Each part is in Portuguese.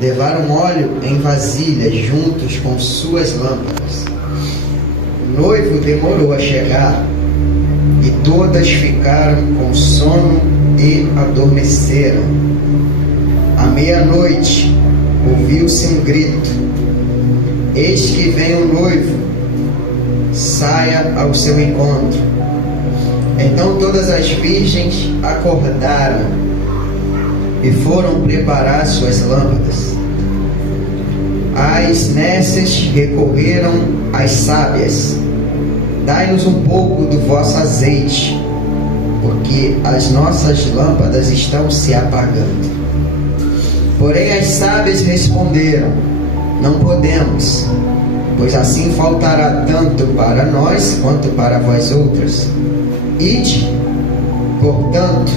levaram óleo em vasilhas juntos com suas lâmpadas. O noivo demorou a chegar e todas ficaram com sono e adormeceram. À meia-noite ouviu-se um grito: eis que vem o noivo, saia ao seu encontro. Então todas as virgens acordaram e foram preparar suas lâmpadas. As nécias recorreram às sábias: dai-nos um pouco do vosso azeite, porque as nossas lâmpadas estão se apagando. Porém as sábias responderam: não podemos, pois assim faltará tanto para nós quanto para vós outras. Ide, portanto,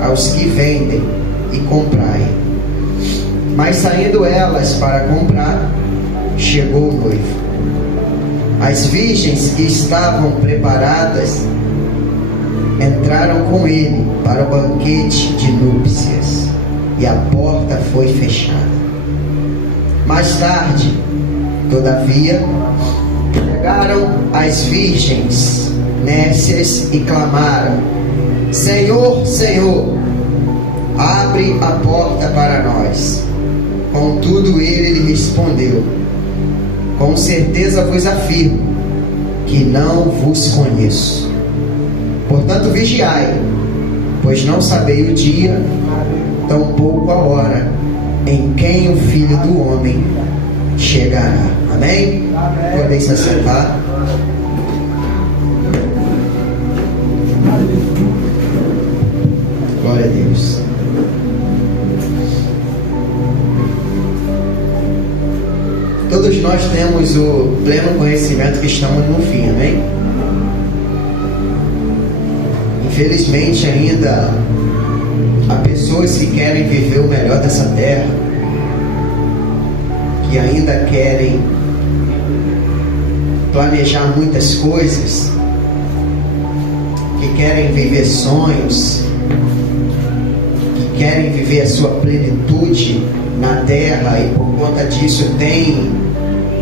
aos que vendem e comprai. Mas saindo elas para comprar, chegou o noivo. As virgens que estavam preparadas entraram com ele para o banquete de núpcias, e a porta foi fechada. Mais tarde, todavia, chegaram as virgens nécias e clamaram: Senhor, Senhor, abre a porta para nós. Contudo ele lhe respondeu: com certeza vos afirmo que não vos conheço. Portanto vigiai, pois não sabei o dia, tampouco a hora em quem o Filho do Homem chegará. Amém? Podem se assentar. Glória a Deus. Todos nós temos o pleno conhecimento que estamos no fim, amém? Infelizmente ainda há pessoas que querem viver o melhor dessa terra, que ainda querem planejar muitas coisas, que querem viver sonhos, que querem viver a sua plenitude na terra e por conta disso tem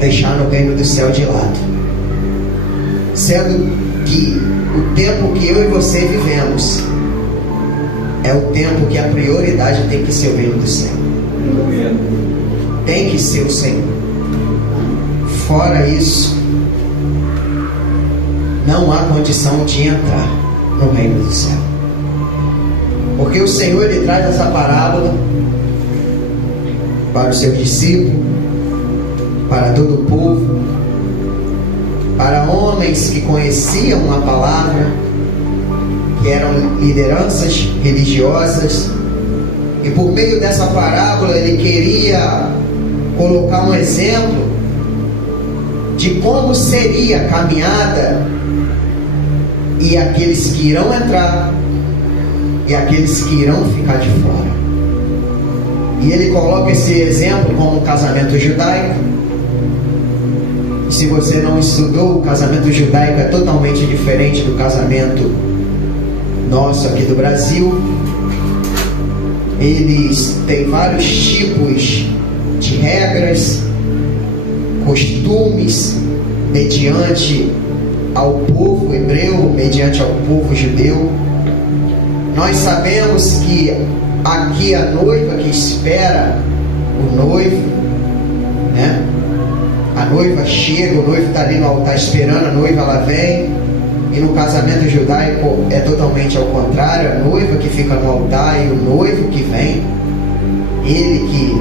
deixar o reino do céu de lado, sendo que o tempo que eu e você vivemos é o tempo que a prioridade tem que ser o reino do céu, tem que ser o Senhor. Fora isso, não há condição de entrar no reino do céu, porque o Senhor ele traz essa parábola para os seus discípulos, para todo o povo, para homens que conheciam a palavra, que eram lideranças religiosas, e por meio dessa parábola ele queria colocar um exemplo de como seria a caminhada e aqueles que irão entrar e aqueles que irão ficar de fora. E ele coloca esse exemplo como o casamento judaico. Se você não estudou, o casamento judaico é totalmente diferente do casamento nosso aqui do Brasil. Eles têm vários tipos de regras, costumes, mediante ao povo hebreu, mediante ao povo judeu. Nós sabemos que aqui a noiva que espera o noivo, né? A noiva chega, o noivo está ali no altar esperando, a noiva ela vem. E no casamento judaico é totalmente ao contrário, a noiva que fica no altar e o noivo que vem, ele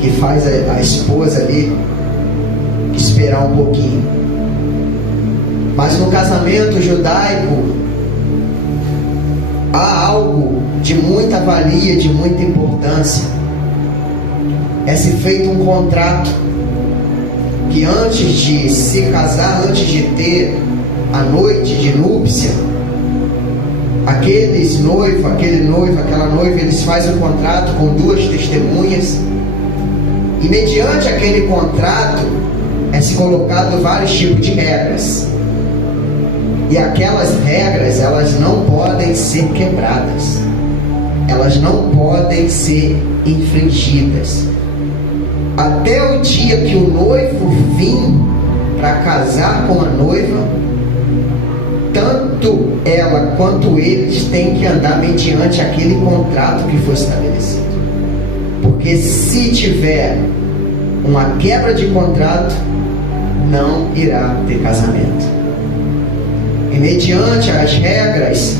que faz a esposa ali esperar um pouquinho. Mas no casamento judaico há algo de muita valia, de muita importância. É se feito um contrato que antes de se casar, antes de ter a noite de núpcia, aquele noivo, aquela noiva, eles fazem um contrato com duas testemunhas, e mediante aquele contrato é se colocado vários tipos de regras, e aquelas regras elas não podem ser quebradas, elas não podem ser infringidas. até o dia que o noivo vir para casar com a noiva, tanto ela quanto eles têm que andar mediante aquele contrato que foi estabelecido. Porque se tiver uma quebra de contrato, não irá ter casamento. E mediante as regras,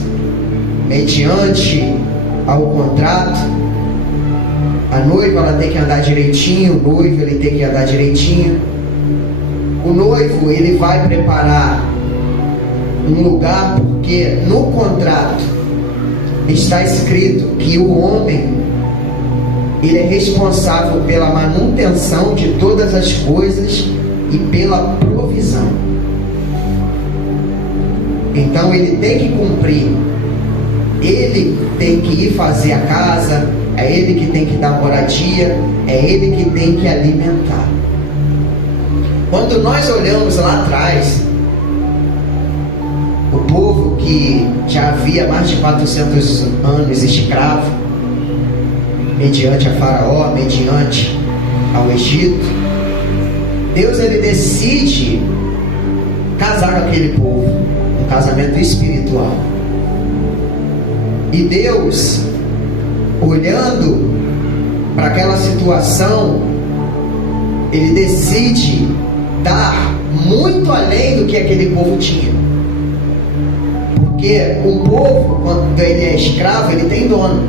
mediante ao contrato, a noiva ela tem que andar direitinho, o noivo ele tem que andar direitinho. O noivo ele vai preparar um lugar, porque no contrato está escrito que o homem ele é responsável pela manutenção de todas as coisas e pela provisão. Então ele tem que cumprir, ele tem que ir fazer a casa, é ele que tem que dar moradia, é ele que tem que alimentar. Quando nós olhamos lá atrás, o povo que já havia mais de 400 anos escravo, mediante a Faraó, mediante ao Egito, Deus ele decide casar com aquele povo, um casamento espiritual. E Deus, olhando para aquela situação, ele decide dar muito além do que aquele povo tinha. Porque o povo, quando ele é escravo, ele tem dono.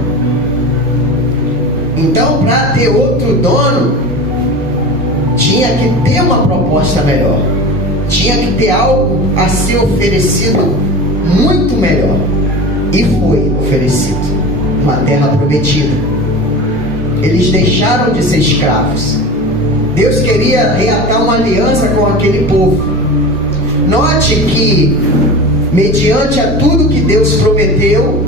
Então, para ter outro dono, tinha que ter uma proposta melhor, tinha que ter algo a ser oferecido muito melhor. E foi oferecido uma terra prometida. Eles deixaram de ser escravos. Deus queria reatar uma aliança com aquele povo. Note que, mediante a tudo que Deus prometeu,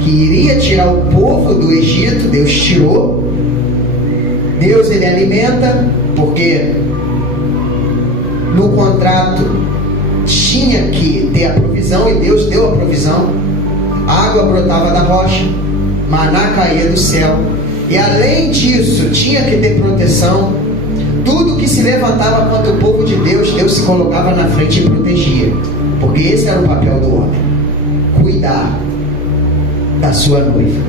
que iria tirar o povo do Egito, Deus tirou. Deus ele alimenta, porque no contrato tinha que ter a provisão, e Deus deu a provisão. A água brotava da rocha, maná caía do céu, e além disso tinha que ter proteção. Tudo que se levantava contra o povo de Deus, Deus se colocava na frente e protegia, porque esse era o papel do homem, cuidar da sua noiva.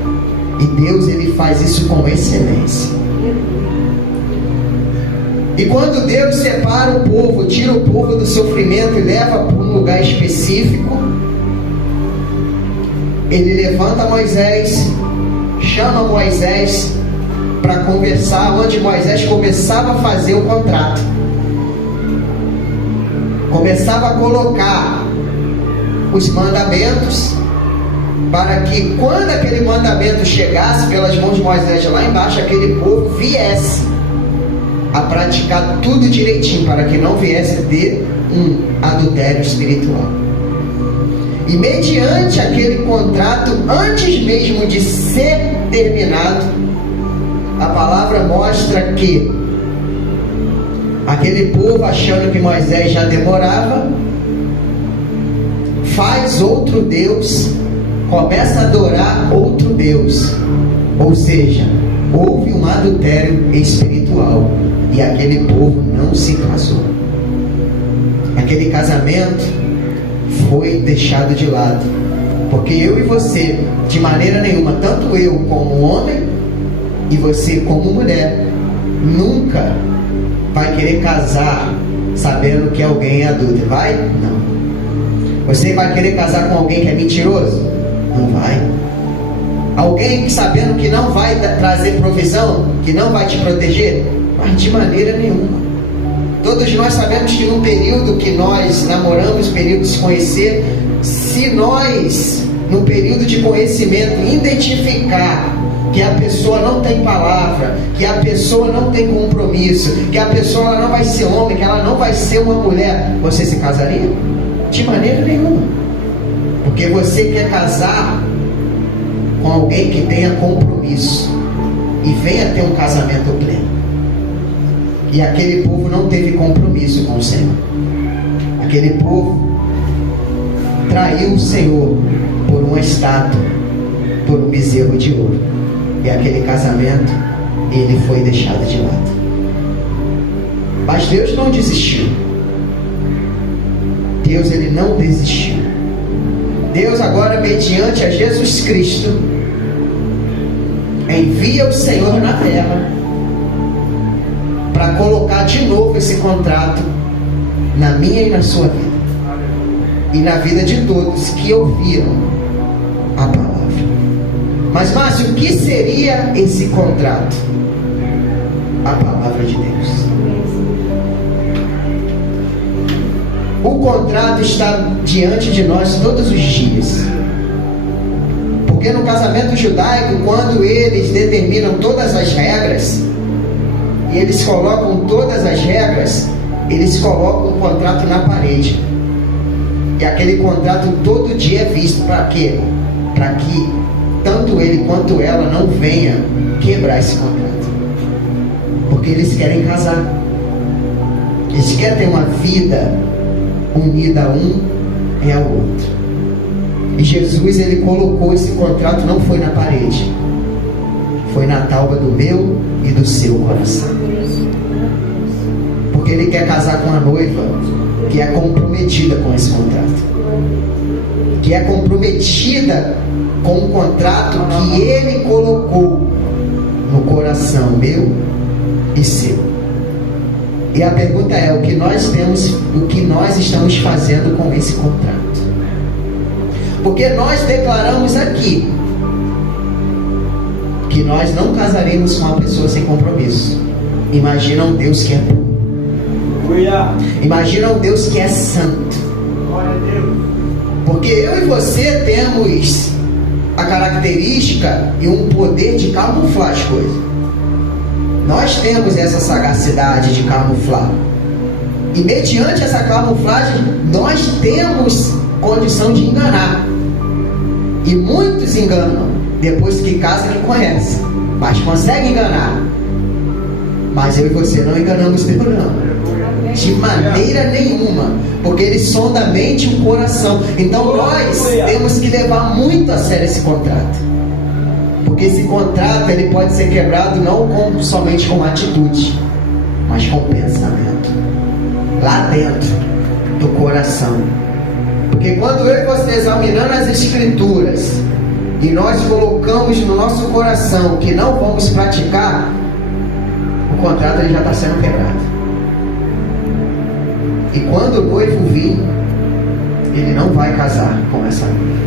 E Deus ele faz isso com excelência. E quando Deus separa o povo, tira o povo do sofrimento e leva para um lugar específico, ele levanta Moisés, chama Moisés para conversar, onde Moisés começava a fazer o contrato, começava a colocar os mandamentos, para que quando aquele mandamento chegasse pelas mãos de Moisés lá embaixo, aquele povo viesse a praticar tudo direitinho, para que não viesse a ter um adultério espiritual. E mediante aquele contrato, antes mesmo de ser terminado, a palavra mostra que aquele povo, achando que Moisés já demorava, faz outro Deus, começa a adorar outro Deus. Ou seja, houve um adultério espiritual, e aquele povo não se casou. Aquele casamento foi deixado de lado, porque eu e você, de maneira nenhuma, tanto eu como homem e você como mulher, nunca vai querer casar sabendo que alguém é adulto. Vai? Não. Você vai querer casar com alguém que é mentiroso? Não vai. Alguém sabendo que não vai trazer provisão, que não vai te proteger? Mas de maneira nenhuma. Todos nós sabemos que no período que nós namoramos, período de se conhecer, se nós, no período de conhecimento, identificar que a pessoa não tem palavra, que a pessoa não tem compromisso, que a pessoa ela não vai ser homem, que ela não vai ser uma mulher, você se casaria? De maneira nenhuma. Porque você quer casar com alguém que tenha compromisso e venha ter um casamento pleno. E aquele povo não teve compromisso com o Senhor. Aquele povo traiu o Senhor por uma estátua, por um bezerro de ouro. E aquele casamento ele foi deixado de lado. Mas Deus não desistiu. Deus, ele não desistiu. Deus agora, mediante a Jesus Cristo, envia o Senhor na terra para colocar de novo esse contrato na minha e na sua vida, e na vida de todos que ouviram a palavra. Mas, Márcio, o que seria esse contrato? A palavra de Deus. O contrato está diante de nós todos os dias. Porque no casamento judaico, quando eles determinam todas as regras, e eles colocam todas as regras, eles colocam o contrato na parede. E aquele contrato todo dia é visto. Para quê? Para que tanto ele quanto ela não venham quebrar esse contrato. Porque eles querem casar. Eles querem ter uma vida unida um e ao outro. E Jesus, ele colocou esse contrato, não foi na parede, foi na tauba do meu e do seu coração. Porque ele quer casar com a noiva que é comprometida com esse contrato, que é comprometida com o contrato que ele colocou no coração meu e seu. E a pergunta é: o que nós estamos fazendo com esse contrato? Porque nós declaramos aqui que nós não casaremos com uma pessoa sem compromisso. Imagina um Deus que é puro. Imagina um Deus que é santo. Porque eu e você temos a característica e um poder de camuflar as coisas. Nós temos essa sagacidade de camuflar. E mediante essa camuflagem, nós temos condição de enganar. E muitos enganam depois que casa, que conhece, mas consegue enganar. Mas eu e você não enganamos Deus, não, de maneira nenhuma, porque ele sonda a mente e o coração. Então nós temos que levar muito a sério esse contrato, porque esse contrato, ele pode ser quebrado não somente com atitude, mas com pensamento lá dentro do coração. Porque quando eu e você examinando as escrituras e nós colocamos no nosso coração que não vamos praticar, o contrato, ele já está sendo quebrado. E quando o noivo vir, ele não vai casar com essa noiva.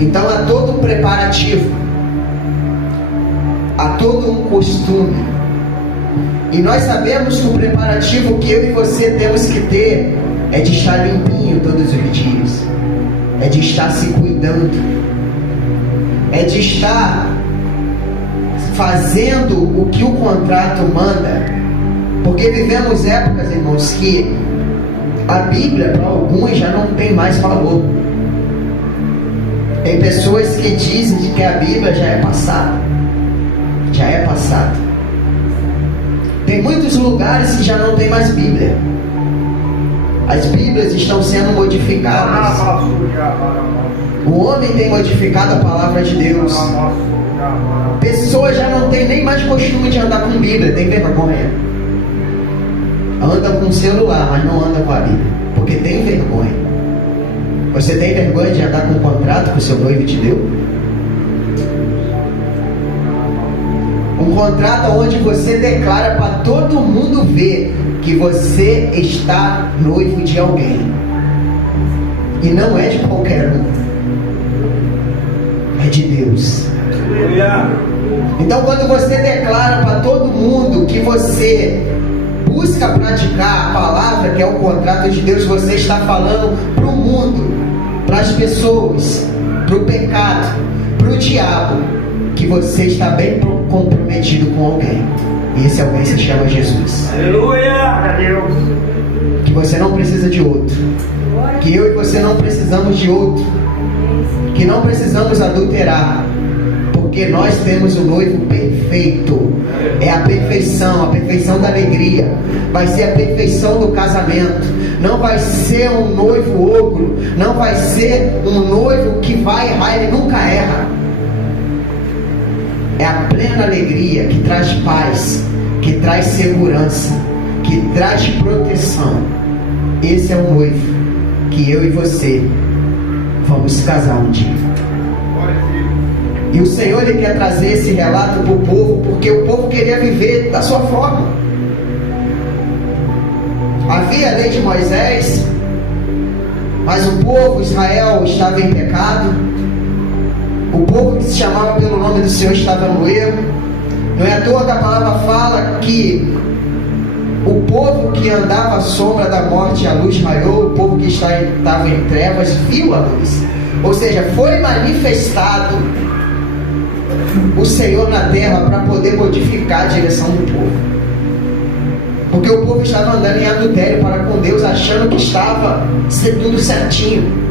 Então há todo um preparativo, há todo um costume. E nós sabemos que o preparativo que eu e você temos que ter é de estar limpinho todos os dias, é de estar se cuidando, é de estar fazendo o que o contrato manda. Porque vivemos épocas, irmãos, que a Bíblia para alguns já não tem mais valor. Tem pessoas que dizem que a Bíblia já é passada. Já é passada. Tem muitos lugares que já não tem mais Bíblia. As Bíblias estão sendo modificadas. O homem tem modificado a palavra de Deus. Pessoas já não têm nem mais costume de andar com Bíblia. Tem vergonha. Anda com o celular, mas não anda com a Bíblia, porque tem vergonha. Você tem vergonha de andar com um contrato que o seu noivo te deu? Um contrato onde você declara para todo mundo ver que você está noivo de alguém. E não é de qualquer um. É de Deus. Então quando você declara para todo mundo que você busca praticar a palavra, que é o contrato de Deus, você está falando para o mundo, para as pessoas, para o pecado, para o diabo, que você está bem comprometido com alguém. E esse alguém se chama Jesus. Aleluia! Que você não precisa de outro, que eu e você não precisamos de outro, que não precisamos adulterar, porque nós temos um noivo perfeito. É a perfeição da alegria. Vai ser a perfeição do casamento. Não vai ser um noivo ogro, não vai ser um noivo que vai errar, ele nunca erra. é a plena alegria que traz paz, que traz segurança, que traz proteção. Esse é o noivo que eu e você vamos casar um dia. E o Senhor, Ele quer trazer esse relato para o povo, porque o povo queria viver da sua forma. Havia a lei de Moisés, mas o povo, Israel, estava em pecado. O povo que se chamava pelo nome do Senhor estava no erro. Não é à toa que a palavra fala que o povo que andava à sombra da morte, a luz raiou. O povo que estava em trevas viu a luz. Ou seja, foi manifestado o Senhor na terra para poder modificar a direção do povo. Porque o povo estava andando em adultério para com Deus, achando que estava tudo certinho.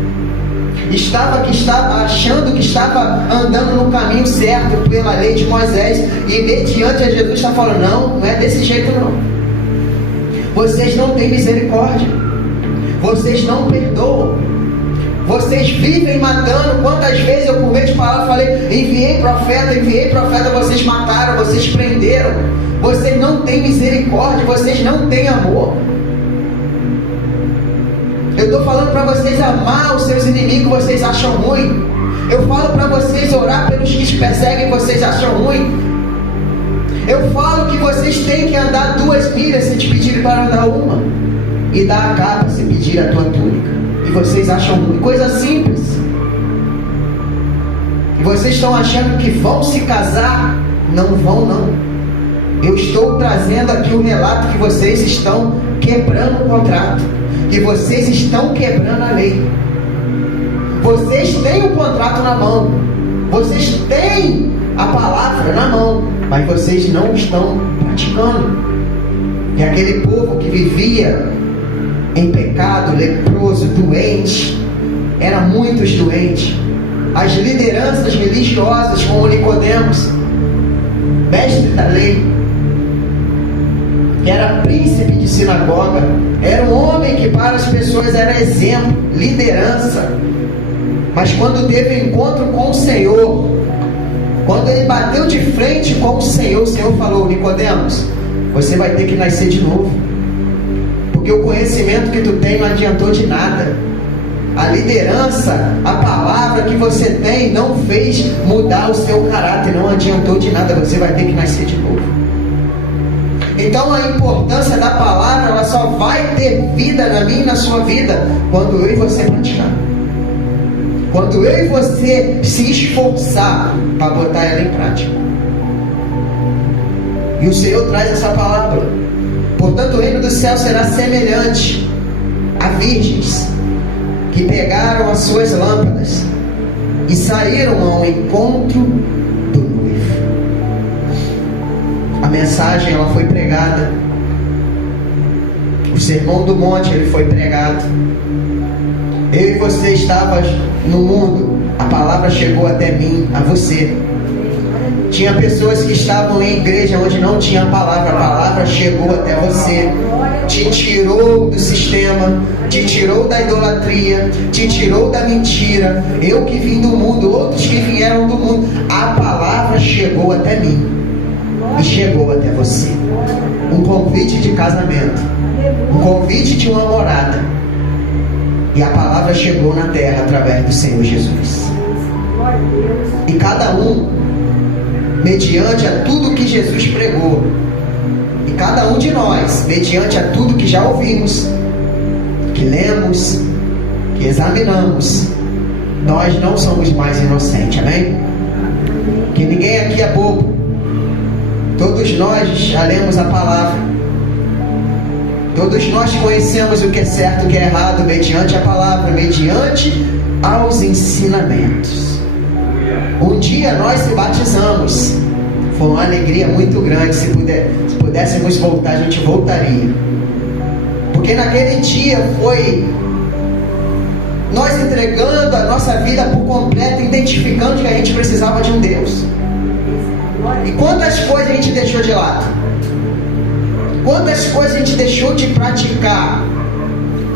Achando que estava andando no caminho certo pela lei de Moisés. E mediante a Jesus está falando, não é desse jeito não. Vocês não têm misericórdia. Vocês não perdoam. Vocês vivem matando. Quantas vezes eu, por meio de palavra, falei, enviei profeta, vocês mataram, vocês prenderam. Vocês não têm misericórdia, vocês não têm amor. Eu estou falando para vocês amar os seus inimigos, vocês acham ruim. Eu falo para vocês orar pelos que te perseguem, vocês acham ruim. Eu falo que vocês têm que andar 2 milhas se te pedirem para andar 1, e dar a capa se pedir a tua túnica. E vocês acham ruim. Coisa simples. E vocês estão achando que vão se casar? Não vão não. Eu estou trazendo aqui o relato que vocês estão quebrando o contrato, que vocês estão quebrando a lei. Vocês têm o contrato na mão, vocês têm a palavra na mão, mas vocês não estão praticando. E aquele povo que vivia em pecado, leproso, doente, eram muitos doentes. As lideranças religiosas, como Nicodemos, mestre da lei, que era príncipe de sinagoga, era um homem que para as pessoas era exemplo, liderança. Mas quando teve encontro com o Senhor, quando ele bateu de frente com o Senhor falou, Nicodemos, você vai ter que nascer de novo, porque o conhecimento que tu tem não adiantou de nada. A liderança, a palavra que você tem não fez mudar o seu caráter, não adiantou de nada, você vai ter que nascer de novo. Então a importância da palavra, ela só vai ter vida na minha e na sua vida quando eu e você praticar, quando eu e você se esforçar para botar ela em prática. E o Senhor traz essa palavra. Portanto, o reino do céu será semelhante a virgens que pegaram as suas lâmpadas e saíram ao encontro do noivo. A mensagem, ela foi pregada. O sermão do monte, ele foi pregado. Eu e você estávamos no mundo, a palavra chegou até mim, a você. Tinha pessoas que estavam em igreja onde não tinha a palavra chegou até você. Te tirou do sistema, te tirou da idolatria, te tirou da mentira. Eu que vim do mundo, outros que vieram do mundo, a palavra chegou até mim e chegou até você. Um convite de casamento, um convite de uma morada, e a palavra chegou na terra através do Senhor Jesus. E cada um, mediante a tudo que Jesus pregou, e cada um de nós, mediante a tudo que já ouvimos, que lemos, que examinamos, nós não somos mais inocentes, amém? Que ninguém aqui é bobo. Todos nós já lemos a palavra, todos nós conhecemos o que é certo e o que é errado, mediante a palavra, mediante aos ensinamentos. Um dia nós se batizamos, foi uma alegria muito grande. Se pudéssemos voltar, a gente voltaria, porque naquele dia foi nós entregando a nossa vida por completo, identificando que a gente precisava de um Deus. E quantas coisas a gente deixou de lado, quantas coisas a gente deixou de praticar.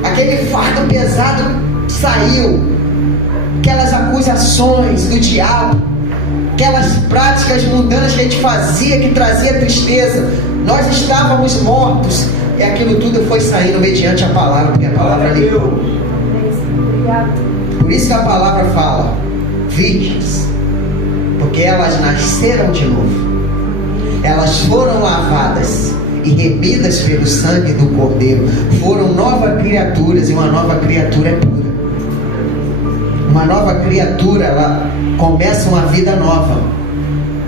Aquele fardo pesado saiu, aquelas acusações do diabo, aquelas práticas mundanas que a gente fazia, que trazia tristeza. Nós estávamos mortos, e aquilo tudo foi saindo mediante a palavra, porque a palavra limpou. Por isso que a palavra fala, virgens, porque elas nasceram de novo, elas foram lavadas e remidas pelo sangue do Cordeiro, foram novas criaturas, e uma nova criatura é pura. Uma nova criatura, ela começa uma vida nova,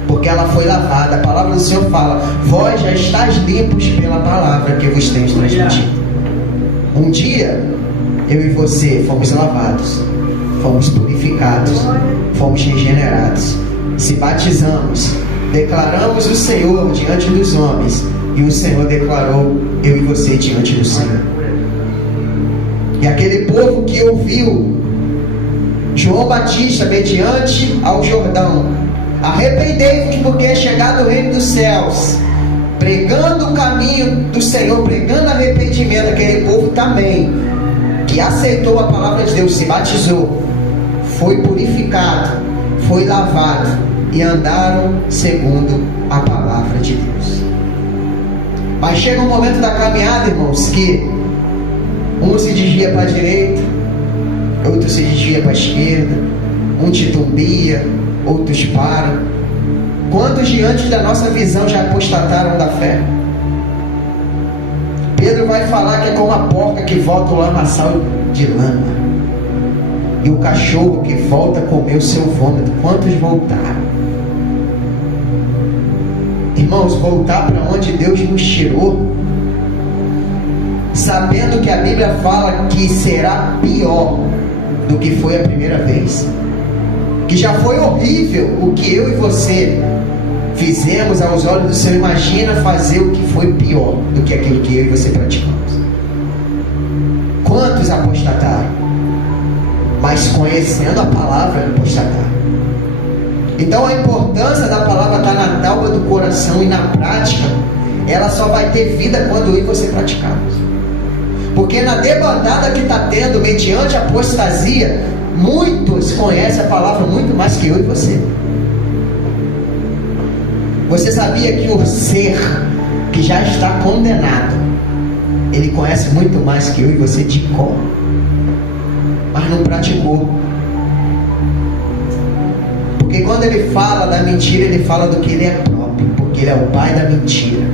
porque ela foi lavada. A palavra do Senhor fala, vós já estáis limpos pela palavra que vos tenho transmitido. Um dia, eu e você fomos lavados, fomos purificados, fomos regenerados, se batizamos, declaramos o Senhor diante dos homens, e o Senhor declarou eu e você diante do Senhor. E aquele povo que ouviu João Batista mediante ao Jordão, arrependei-vos, porque é chegado o reino dos céus, pregando o caminho do Senhor, pregando arrependimento. Aquele povo também, que aceitou a palavra de Deus, se batizou, foi purificado, foi lavado, e andaram segundo a palavra de Deus. Mas chega um momento da caminhada, irmãos, que um se desvia para a direita, outro se desvia para a esquerda, um titubeia, outros param. Quantos diante da nossa visão já apostataram da fé? Pedro vai falar que é como a porca que volta ao lamaçal de lama, e o cachorro que volta a comer o seu vômito. Quantos voltaram? Irmãos, voltar para onde Deus nos tirou, sabendo que a Bíblia fala que será pior do que foi a primeira vez, que já foi horrível o que eu e você fizemos aos olhos do Senhor. Imagina fazer o que foi pior do que aquilo que eu e você praticamos. Quantos apostataram? Mas conhecendo a palavra não apostataram. Então a importância da palavra está na tábua do coração, e na prática ela só vai ter vida quando eu e você praticarmos. Porque na debandada que está tendo mediante a apostasia, muitos conhecem a palavra muito mais que eu e você. Você sabia que o ser que já está condenado, ele conhece muito mais que eu e você de cor, mas não praticou? Porque quando ele fala da mentira, ele fala do que ele é próprio, porque ele é o pai da mentira.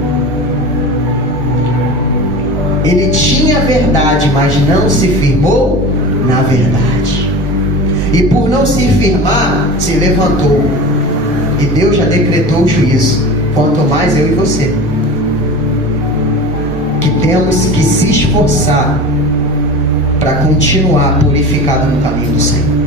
Ele tinha a verdade, mas não se firmou na verdade, e por não se firmar, se levantou, e Deus já decretou o juízo. Quanto mais eu e você, que temos que se esforçar para continuar purificado no caminho do Senhor.